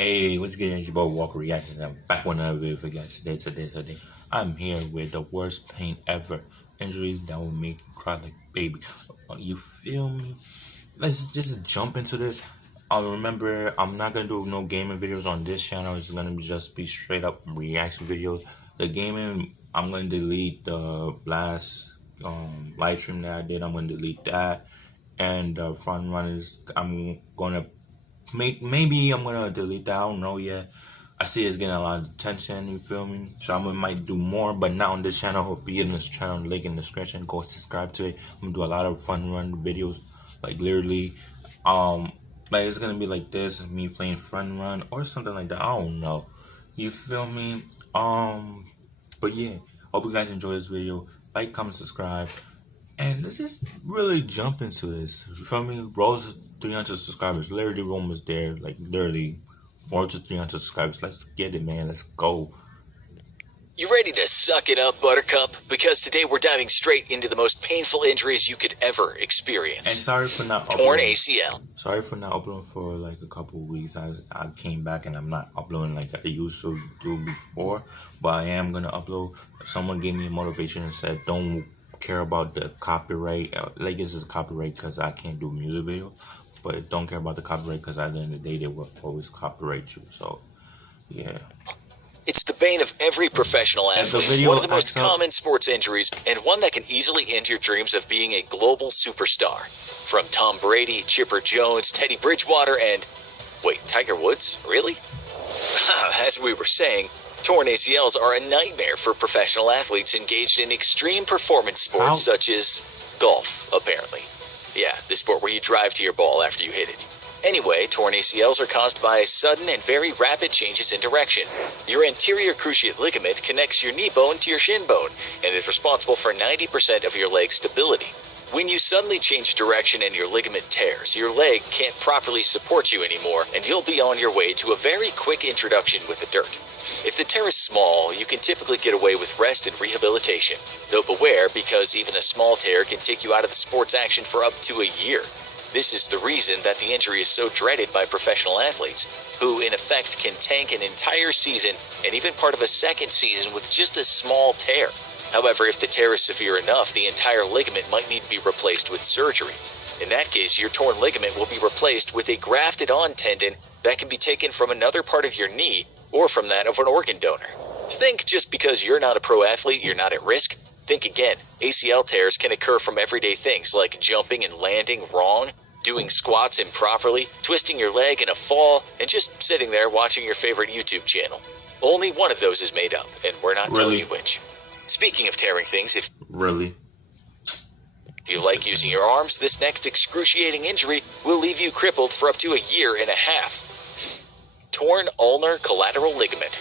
Hey, what's good? It's your boy Walker Reactions. I'm back with another video for you guys today. I'm here with the worst pain ever. Injuries that will make you cry like baby. You feel me? Let's just jump into this. Remember, I'm not gonna do no gaming videos on this channel. It's gonna just be straight up reaction videos. The gaming, I'm gonna delete the last live stream that I did. I'm gonna delete that, and the front runners, I'm gonna maybe I'm gonna delete that. I don't know yet. I see it's getting a lot of attention. You feel me? So I might do more, but not on this channel. It'll be in this channel. Link in the description. Go subscribe to it. I'm gonna do a lot of fun run videos, like literally, like it's gonna be like this, me playing fun run or something like that. I don't know. You feel me? But yeah, hope you guys enjoy this video. Like, comment, subscribe. And let's just really jump into this. You feel me? Rose 300 subscribers. Literally, Rome is there. Like, literally, more to 300 subscribers. Let's get it, man. Let's go. You ready to suck it up, Buttercup? Because today we're diving straight into the most painful injuries you could ever experience. And sorry for not torn ACL. Sorry for not uploading for like a couple of weeks. I came back and I'm not uploading like I used to do before. But I am going to upload. Someone gave me a motivation and said, don't care about the copyright. Like, this is copyright because I can't do music videos, but don't care about the copyright because at the end of the day they will always copyright you. So yeah, it's the bane of every professional athlete, one of the most common sports injuries, and one that can easily end your dreams of being a global superstar. From Tom Brady, Chipper Jones, Teddy Bridgewater, and wait, Tiger Woods? Really? As we were saying, torn ACLs are a nightmare for professional athletes engaged in extreme performance sports such as golf, apparently. Yeah, the sport where you drive to your ball after you hit it. Anyway, torn ACLs are caused by sudden and very rapid changes in direction. Your anterior cruciate ligament connects your knee bone to your shin bone and is responsible for 90% of your leg stability. When you suddenly change direction and your ligament tears, your leg can't properly support you anymore, and you'll be on your way to a very quick introduction with the dirt. If the tear is small, you can typically get away with rest and rehabilitation. Though beware, because even a small tear can take you out of the sport's action for up to a year. This is the reason that the injury is so dreaded by professional athletes, who in effect can tank an entire season and even part of a second season with just a small tear. However, if the tear is severe enough, the entire ligament might need to be replaced with surgery. In that case, your torn ligament will be replaced with a grafted-on tendon that can be taken from another part of your knee or from that of an organ donor. Think just because you're not a pro athlete, you're not at risk. Think again. ACL tears can occur from everyday things like jumping and landing wrong, doing squats improperly, twisting your leg in a fall, and just sitting there watching your favorite YouTube channel. Only one of those is made up, and we're not telling you which. Speaking of tearing things, if you like using your arms, this next excruciating injury will leave you crippled for up to a year and a half. Torn ulnar collateral ligament.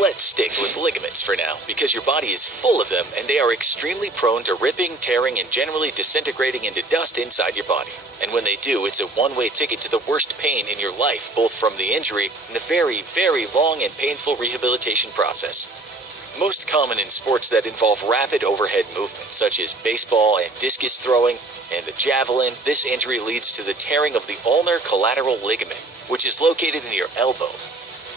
Let's stick with ligaments for now, because your body is full of them and they are extremely prone to ripping, tearing, and generally disintegrating into dust inside your body. And when they do, it's a one-way ticket to the worst pain in your life, both from the injury and the very, very long and painful rehabilitation process. Most common in sports that involve rapid overhead movement, such as baseball and discus throwing, and the javelin, this injury leads to the tearing of the ulnar collateral ligament, which is located in your elbow.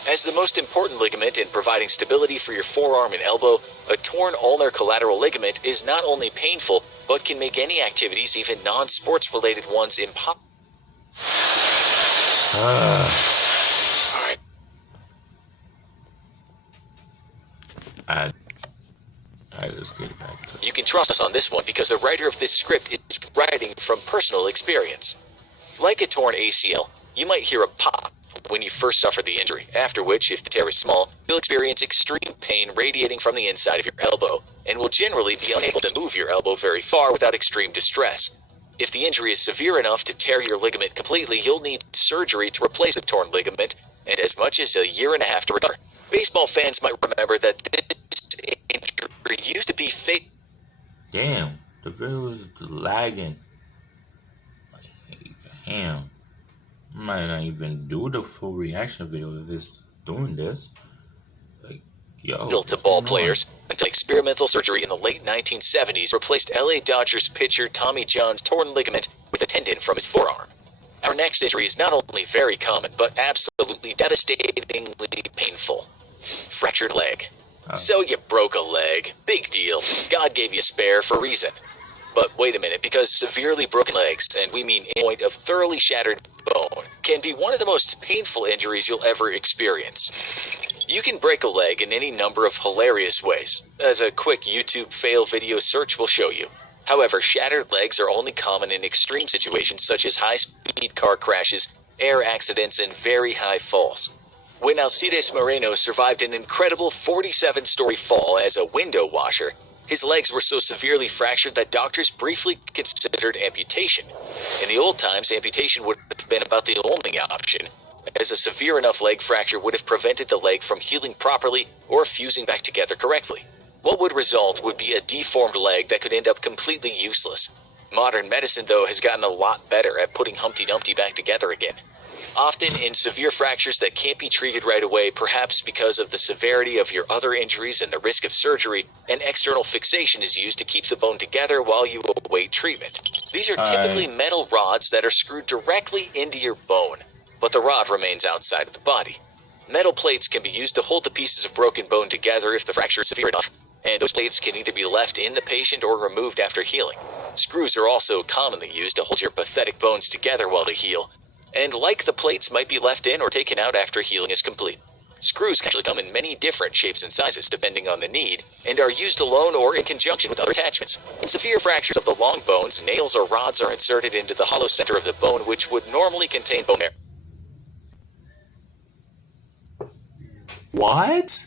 As the most important ligament in providing stability for your forearm and elbow, a torn ulnar collateral ligament is not only painful, but can make any activities, even non-sports related ones, impossible. Let's get it back to. You can trust us on this one because the writer of this script is writing from personal experience. Like a torn ACL, you might hear a pop when you first suffer the injury, after which, if the tear is small, you'll experience extreme pain radiating from the inside of your elbow, and will generally be unable to move your elbow very far without extreme distress. If the injury is severe enough to tear your ligament completely, you'll need surgery to replace the torn ligament, and as much as a year and a half to recover. Baseball fans might remember that this injury used to be fatal. Damn, the video is lagging. Damn. I might not even do the full reaction video if it's doing this. Like, yo. To ball players until experimental surgery in the late 1970s replaced LA Dodgers pitcher Tommy John's torn ligament with a tendon from his forearm. Our next injury is not only very common, but absolutely devastatingly painful. Fractured leg. So you broke a leg. Big deal. God gave you a spare for a reason. But wait a minute, because severely broken legs, and we mean a point of thoroughly shattered bone, can be one of the most painful injuries you'll ever experience. You can break a leg in any number of hilarious ways, as a quick YouTube fail video search will show you. However, shattered legs are only common in extreme situations such as high-speed car crashes, air accidents, and very high falls. When Alcides Moreno survived an incredible 47-story fall as a window washer, his legs were so severely fractured that doctors briefly considered amputation. In the old times, amputation would have been about the only option, as a severe enough leg fracture would have prevented the leg from healing properly or fusing back together correctly. What would result would be a deformed leg that could end up completely useless. Modern medicine, though, has gotten a lot better at putting Humpty Dumpty back together again. Often in severe fractures that can't be treated right away, perhaps because of the severity of your other injuries and the risk of surgery, an external fixation is used to keep the bone together while you await treatment. These are typically metal rods that are screwed directly into your bone, but the rod remains outside of the body. Metal plates can be used to hold the pieces of broken bone together if the fracture is severe enough, and those plates can either be left in the patient or removed after healing. Screws are also commonly used to hold your pathetic bones together while they heal, and like the plates might be left in or taken out after healing is complete. Screws can actually come in many different shapes and sizes depending on the need, and are used alone or in conjunction with other attachments. In severe fractures of the long bones, nails or rods are inserted into the hollow center of the bone, which would normally contain bone marrow. What?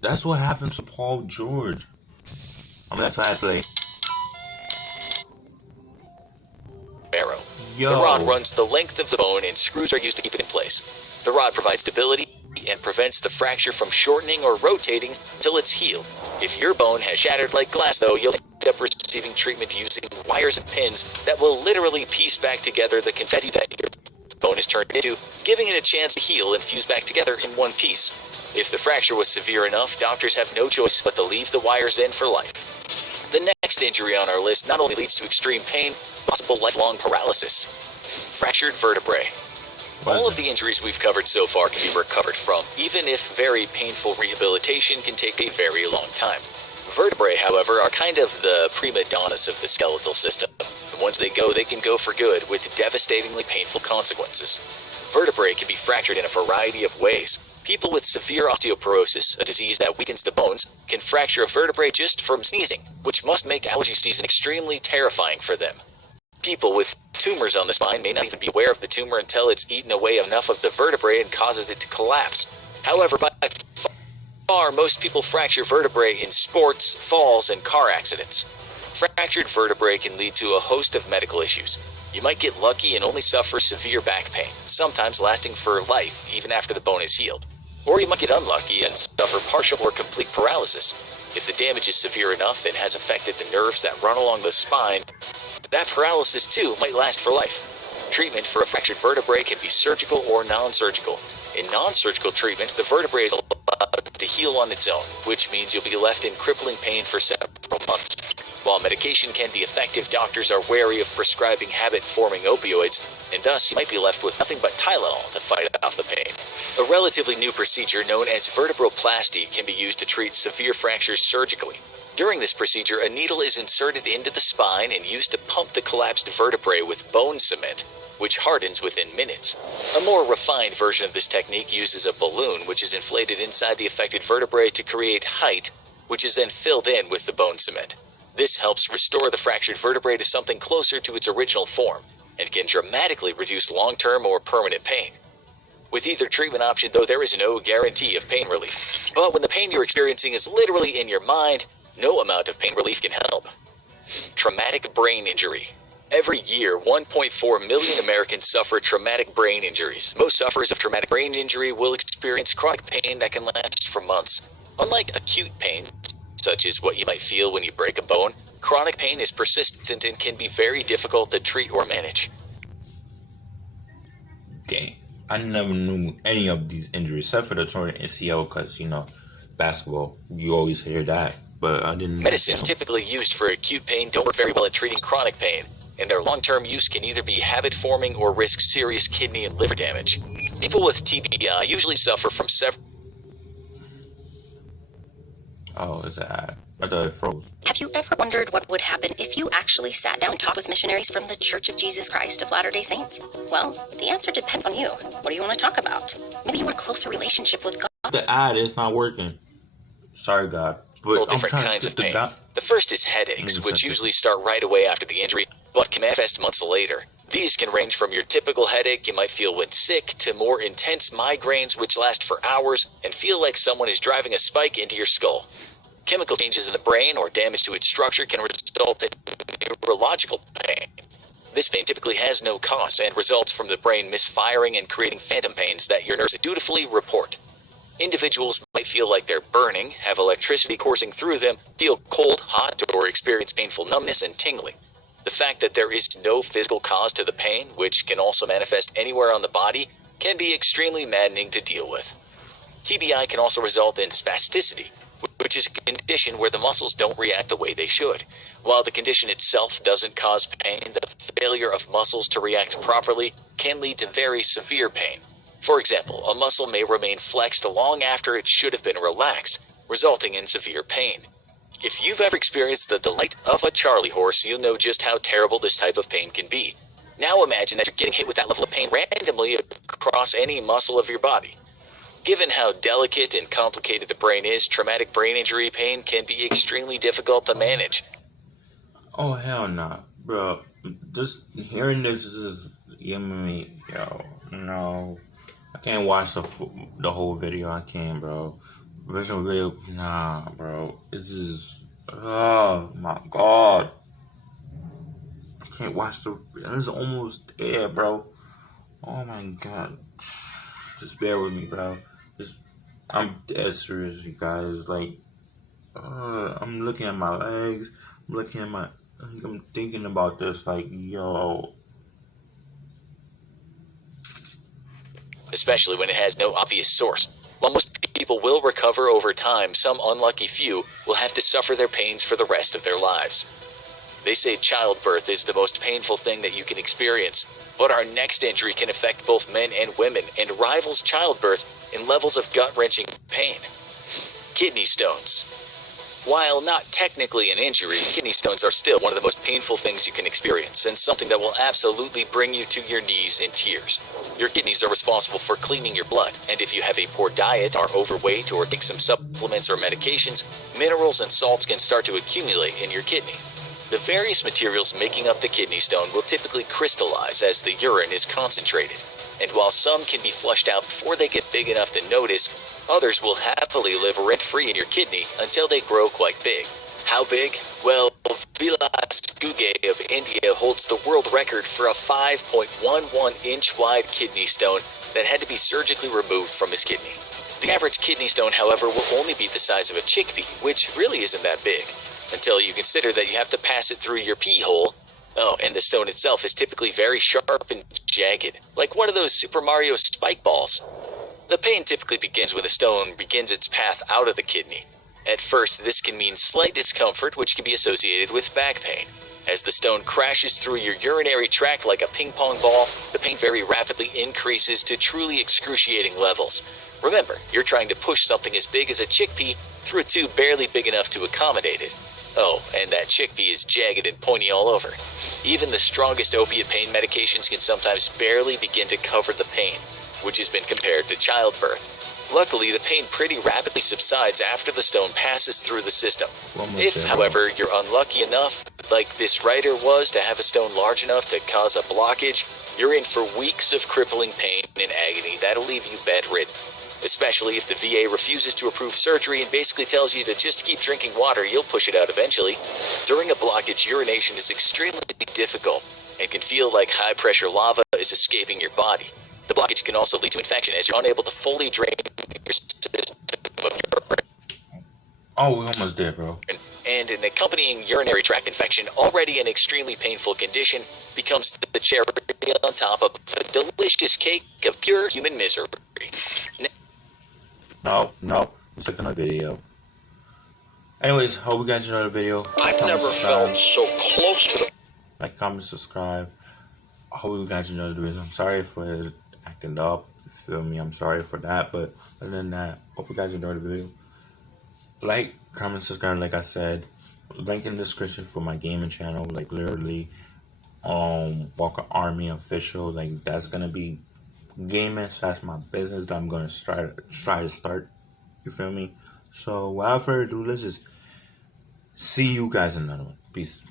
That's what happened to Paul George. That's how I play. Marrow. The rod runs the length of the bone and screws are used to keep it in place. The rod provides stability and prevents the fracture from shortening or rotating till it's healed. If your bone has shattered like glass, though, you'll end up receiving treatment using wires and pins that will literally piece back together the confetti that your bone is turned into, giving it a chance to heal and fuse back together in one piece. If the fracture was severe enough, doctors have no choice but to leave the wires in for life. The next injury on our list not only leads to extreme pain, possible lifelong paralysis. Fractured vertebrae. All of the injuries we've covered so far can be recovered from, even if very painful rehabilitation can take a very long time. Vertebrae, however, are kind of the prima donnas of the skeletal system. And once they can go for good, with devastatingly painful consequences. Vertebrae can be fractured in a variety of ways. People with severe osteoporosis, a disease that weakens the bones, can fracture a vertebrae just from sneezing, which must make allergy season extremely terrifying for them. People with tumors on the spine may not even be aware of the tumor until it's eaten away enough of the vertebrae and causes it to collapse. However, by far, most people fracture vertebrae in sports, falls, and car accidents. Fractured vertebrae can lead to a host of medical issues. You might get lucky and only suffer severe back pain, sometimes lasting for life even after the bone is healed. Or you might get unlucky and suffer partial or complete paralysis. If the damage is severe enough and has affected the nerves that run along the spine, that paralysis too might last for life. Treatment for a fractured vertebrae can be surgical or non-surgical. In non-surgical treatment, the vertebrae is allowed to heal on its own, which means you'll be left in crippling pain for several months. While medication can be effective, doctors are wary of prescribing habit-forming opioids, and thus you might be left with nothing but Tylenol to fight off the pain. A relatively new procedure known as vertebroplasty can be used to treat severe fractures surgically. During this procedure, a needle is inserted into the spine and used to pump the collapsed vertebrae with bone cement, which hardens within minutes. A more refined version of this technique uses a balloon which is inflated inside the affected vertebrae to create height, which is then filled in with the bone cement. This helps restore the fractured vertebrae to something closer to its original form, and can dramatically reduce long-term or permanent pain. With either treatment option, though, there is no guarantee of pain relief. But when the pain you're experiencing is literally in your mind, no amount of pain relief can help. Traumatic brain injury. Every year, 1.4 million Americans suffer traumatic brain injuries. Most sufferers of traumatic brain injury will experience chronic pain that can last for months. Unlike acute pain, such as what you might feel when you break a bone, chronic pain is persistent and can be very difficult to treat or manage. Dang. I never knew any of these injuries, except for the torn ACL, because, basketball, you always hear that, but I didn't know. Medicines typically used for acute pain don't work very well at treating chronic pain. and their long-term use can either be habit-forming or risk serious kidney and liver damage. People with TBI usually suffer from several... Oh, it's an ad. I thought it froze. Have you ever wondered what would happen if you actually sat down and talked with missionaries from the Church of Jesus Christ of Latter-day Saints? Well, the answer depends on you. What do you want to talk about? Maybe you want a closer relationship with God. The ad is not working. Sorry, God. But different kinds of pain. The first is headaches, which usually start right away after the injury, but can manifest months later. These can range from your typical headache you might feel when sick to more intense migraines which last for hours and feel like someone is driving a spike into your skull. Chemical changes in the brain or damage to its structure can result in neurological pain. This pain typically has no cause and results from the brain misfiring and creating phantom pains that your nerves dutifully report. Individuals might feel like they're burning, have electricity coursing through them, feel cold, hot, or experience painful numbness and tingling. The fact that there is no physical cause to the pain, which can also manifest anywhere on the body, can be extremely maddening to deal with. TBI can also result in spasticity, which is a condition where the muscles don't react the way they should. While the condition itself doesn't cause pain, the failure of muscles to react properly can lead to very severe pain. For example, a muscle may remain flexed long after it should have been relaxed, resulting in severe pain. If you've ever experienced the delight of a Charlie horse, you'll know just how terrible this type of pain can be. Now imagine that you're getting hit with that level of pain randomly across any muscle of your body. Given how delicate and complicated the brain is, traumatic brain injury pain can be extremely difficult to manage. Oh, hell no, bro. Just hearing this is giving me, no. I can't watch the whole video. I can't, bro. Original video, nah, bro. It's just, oh my God. I can't watch it's almost there, bro. Oh my God. Just bear with me, bro. I'm dead serious, you guys. Like, I'm looking at my legs. I'm thinking about this, like, yo. Especially when it has no obvious source. While most people will recover over time, some unlucky few will have to suffer their pains for the rest of their lives. They say childbirth is the most painful thing that you can experience, but our next injury can affect both men and women and rivals childbirth in levels of gut-wrenching pain. Kidney stones. While not technically an injury, kidney stones are still one of the most painful things you can experience and something that will absolutely bring you to your knees in tears. Your kidneys are responsible for cleaning your blood, and if you have a poor diet, are overweight, or take some supplements or medications, minerals and salts can start to accumulate in your kidney. The various materials making up the kidney stone will typically crystallize as the urine is concentrated, and while some can be flushed out before they get big enough to notice, others will happily live rent-free in your kidney until they grow quite big. How big? Well, Vilas Guge of India holds the world record for a 5.11-inch wide kidney stone that had to be surgically removed from his kidney. The average kidney stone, however, will only be the size of a chickpea, which really isn't that big, until you consider that you have to pass it through your pee hole. Oh, and the stone itself is typically very sharp and jagged, like one of those Super Mario spike balls. The pain typically begins when the stone begins its path out of the kidney. At first, this can mean slight discomfort, which can be associated with back pain. As the stone crashes through your urinary tract like a ping pong ball, the pain very rapidly increases to truly excruciating levels. Remember, you're trying to push something as big as a chickpea through a tube barely big enough to accommodate it. Oh, and that chickpea is jagged and pointy all over. Even the strongest opiate pain medications can sometimes barely begin to cover the pain, which has been compared to childbirth. Luckily, the pain pretty rapidly subsides after the stone passes through the system. If, however, you're unlucky enough, like this writer was, to have a stone large enough to cause a blockage, you're in for weeks of crippling pain and agony that'll leave you bedridden. Especially if the VA refuses to approve surgery and basically tells you to just keep drinking water, you'll push it out eventually. During a blockage, urination is extremely difficult and can feel like high-pressure lava is escaping your body. The blockage can also lead to infection as you're unable to fully drain your system of urine. Oh, we're almost there, bro. And an accompanying urinary tract infection, already an extremely painful condition, becomes the cherry on top of a delicious cake of pure human misery. No. Let's look at another video. Anyways, hope we got you another video. I've never felt so close to the... Like, comment, subscribe. I hope you guys enjoyed the video. I'm sorry for acting up. You feel me? I'm sorry for that. But other than that, hope you guys enjoyed the video. Like, comment, subscribe. Like I said, link in the description for my gaming channel. Like literally, Walker Army official. Like that's gonna be gaming. So that's my business that I'm gonna try to start. You feel me? So without further ado, let's just see you guys in another one. Peace.